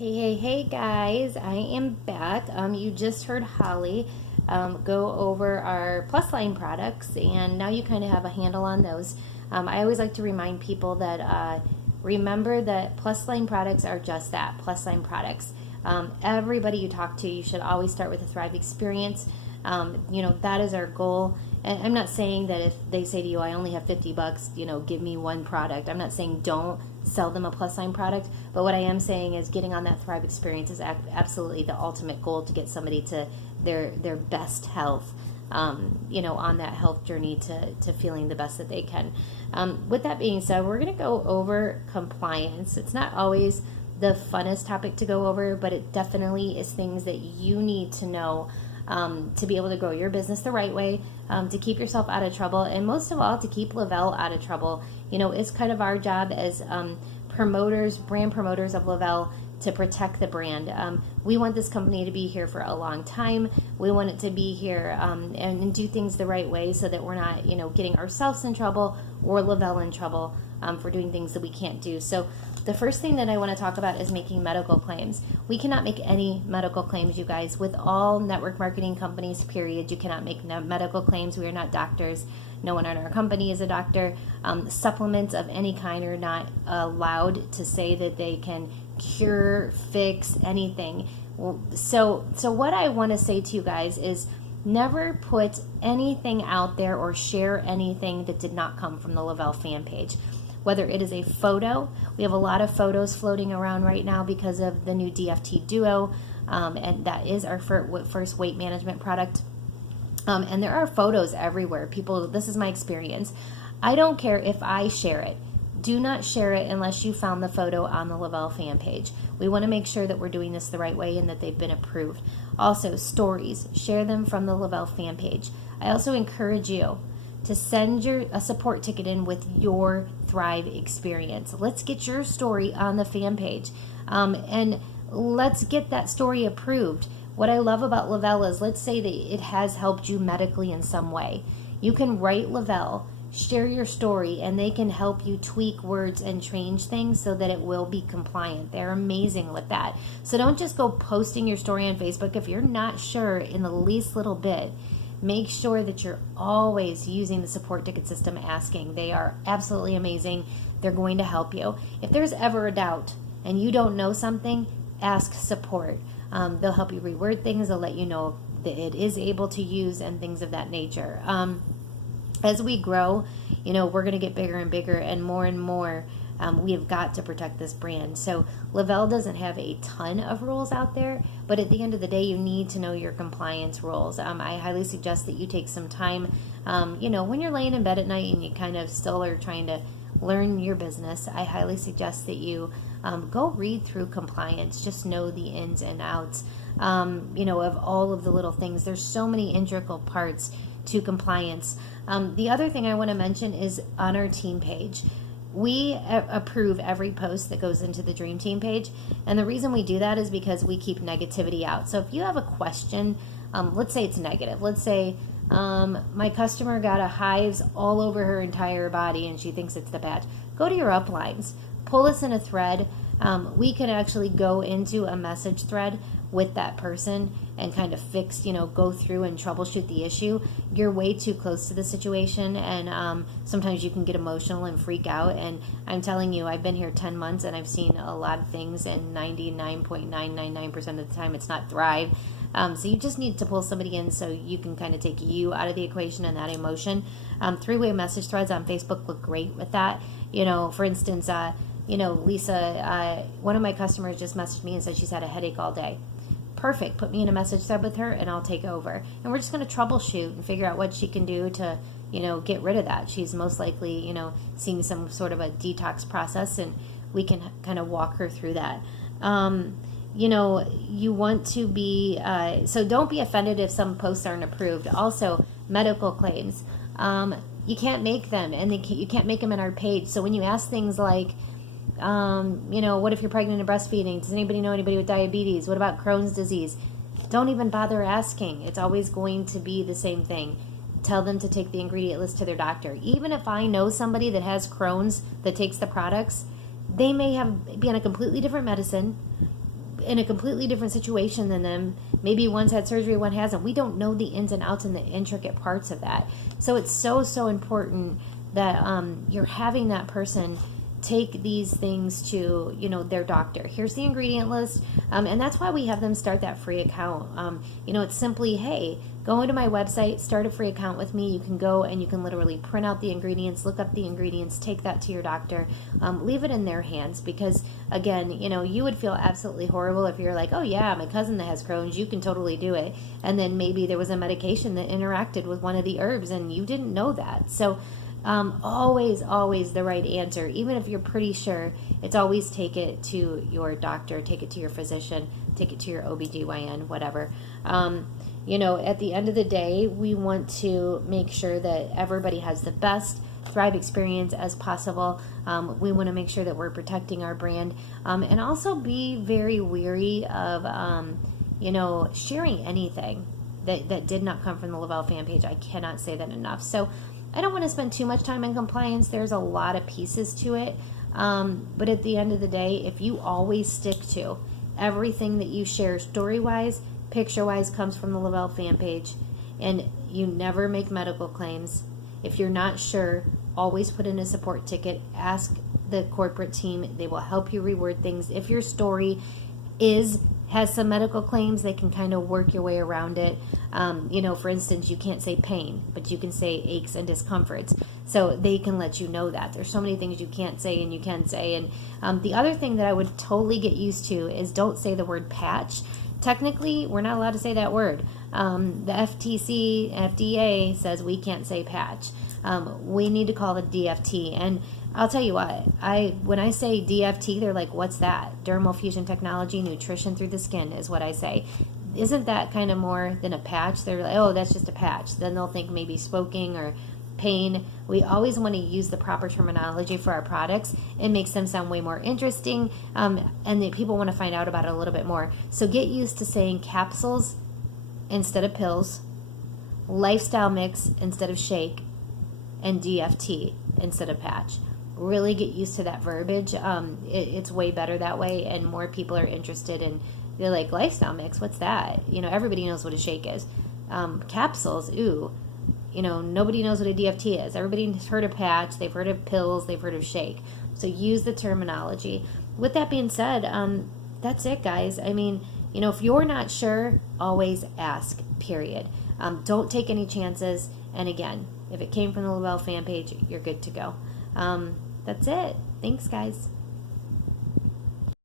Hey guys, I am back. You just heard Holly go over our Plus Line products, and now you kind of have a handle on those. I always like to remind people that remember that Plus Line products are just that, Plus Line products. Everybody you talk to, you should always start with a Thrive experience. That is our goal. And I'm not saying that if they say to you, I only have $50, give me one product. I'm not saying don't sell them a Plus Line product, but what I am saying is getting on that Thrive experience is absolutely the ultimate goal to get somebody to their best health, on that health journey to feeling the best that they can. With that being said, we're going to go over compliance. It's not always the funnest topic to go over, but it definitely is things that you need to know to be able to grow your business the right way, to keep yourself out of trouble, and most of all, to keep Lavelle out of trouble. It's kind of our job as brand promoters of Lavelle to protect the brand. We want this company to be here for a long time. We want it to be here and do things the right way so that we're not, getting ourselves in trouble or Lavelle in trouble for doing things that we can't do. So the first thing that I want to talk about is making medical claims. We cannot make any medical claims, you guys. With all network marketing companies, period, you cannot make medical claims. We are not doctors. No one in our company is a doctor. Supplements of any kind are not allowed to say that they can cure, fix anything. So what I want to say to you guys is never put anything out there or share anything that did not come from the Lavelle fan page. Whether it is a photo, we have a lot of photos floating around right now because of the new DFT Duo, and that is our first weight management product. And there are photos everywhere. People, this is my experience. I don't care if I share it. Do not share it unless you found the photo on the Lavelle fan page. We want to make sure that we're doing this the right way and that they've been approved. Also, stories, share them from the Lavelle fan page. I also encourage you to send a support ticket in with your Thrive experience. Let's get your story on the fan page, and let's get that story approved. What I love about Lavelle is, let's say that it has helped you medically in some way. You can write Lavelle, share your story, and they can help you tweak words and change things so that it will be compliant. They're amazing with that. So don't just go posting your story on Facebook if you're not sure in the least little bit. Make sure that you're always using the support ticket system asking. They are absolutely amazing. They're going to help you. If there's ever a doubt and you don't know something, ask support. They'll help you reword things. They'll let you know that it is able to use and things of that nature. As we grow, we're going to get bigger and bigger and more. We have got to protect this brand. So Lavelle doesn't have a ton of rules out there, but at the end of the day, you need to know your compliance rules. I highly suggest that you take some time, when you're laying in bed at night and you kind of still are trying to learn your business, I highly suggest that you go read through compliance. Just know the ins and outs, of all of the little things. There's so many integral parts to compliance. The other thing I want to mention is on our team page. We approve every post that goes into the Dream Team page, and the reason we do that is because we keep negativity out. So if you have a question, let's say it's negative. Let's say my customer got a hives all over her entire body and she thinks it's the patch. Go to your uplines. Pull us in a thread. We can actually go into a message thread with that person and kind of go through and troubleshoot the issue. You're way too close to the situation, and sometimes you can get emotional and freak out. And I'm telling you, I've been here 10 months and I've seen a lot of things, and 99.999% of the time it's not Thrive. So you just need to pull somebody in so you can kind of take you out of the equation and that emotion. Three-way message threads on Facebook look great with that. For instance, Lisa, one of my customers just messaged me and said she's had a headache all day. Perfect. Put me in a message thread with her and I'll take over. And we're just going to troubleshoot and figure out what she can do to, get rid of that. She's most likely, seeing some sort of a detox process, and we can kind of walk her through that. You want to be, so don't be offended if some posts aren't approved. Also, medical claims. You can't make them, and you can't make them in our page. So when you ask things like, what if you're pregnant and breastfeeding? Does anybody know anybody with diabetes? What about Crohn's disease? Don't even bother asking. It's always going to be the same thing. Tell them to take the ingredient list to their doctor. Even if I know somebody that has Crohn's that takes the products, they may be on a completely different medicine, in a completely different situation than them. Maybe one's had surgery, one hasn't. We don't know the ins and outs and the intricate parts of that. So it's so, so important that you're having that person take these things to, you know, their doctor. Here's the ingredient list, and that's why we have them start that free account. You know, it's simply, hey, go into my website, start a free account with me. You can go and you can literally print out the ingredients, look up the ingredients, take that to your doctor, leave it in their hands, because again, you know, you would feel absolutely horrible if you're like, oh yeah, my cousin that has Crohn's, you can totally do it, and then maybe there was a medication that interacted with one of the herbs and you didn't know that. So always the right answer. Even if you're pretty sure, it's always take it to your doctor, take it to your physician, take it to your OBGYN, whatever. You know, at the end of the day, we want to make sure that everybody has the best Thrive experience as possible. We want to make sure that we're protecting our brand, and also be very weary of, you know, sharing anything that did not come from the Le-Vel fan page. I cannot say that enough. So I don't want to spend too much time in compliance. There's a lot of pieces to it. But at the end of the day, if you always stick to everything that you share story-wise, picture-wise comes from the Le-Vel fan page, and you never make medical claims. If you're not sure, always put in a support ticket. Ask the corporate team. They will help you reword things. If your story has some medical claims, they can kind of work your way around it. You know, for instance, you can't say pain, but you can say aches and discomforts. So they can let you know that. There's so many things you can't say and you can say. And the other thing that I would totally get used to is don't say the word patch. Technically, we're not allowed to say that word. The FTC, FDA says we can't say patch. We need to call it DFT. And I'll tell you what, when I say DFT, they're like, what's that? Dermal fusion technology, nutrition through the skin is what I say. Isn't that kind of more than a patch? They're like, oh, that's just a patch. Then they'll think maybe smoking or pain. We always want to use the proper terminology for our products. It makes them sound way more interesting, and that people want to find out about it a little bit more. So get used to saying capsules instead of pills, lifestyle mix instead of shake, and DFT instead of patch. Really get used to that verbiage. It's way better that way, and more people are interested in. They're like, lifestyle mix, what's that? You know, everybody knows what a shake is. Capsules, ooh. You know, nobody knows what a DFT is. Everybody's heard of patch, they've heard of pills, they've heard of shake. So use the terminology. With that being said, that's it, guys. I mean, you know, if you're not sure, always ask, period. Don't take any chances. And again, if it came from the Le-Vel fan page, you're good to go. That's it. Thanks, guys.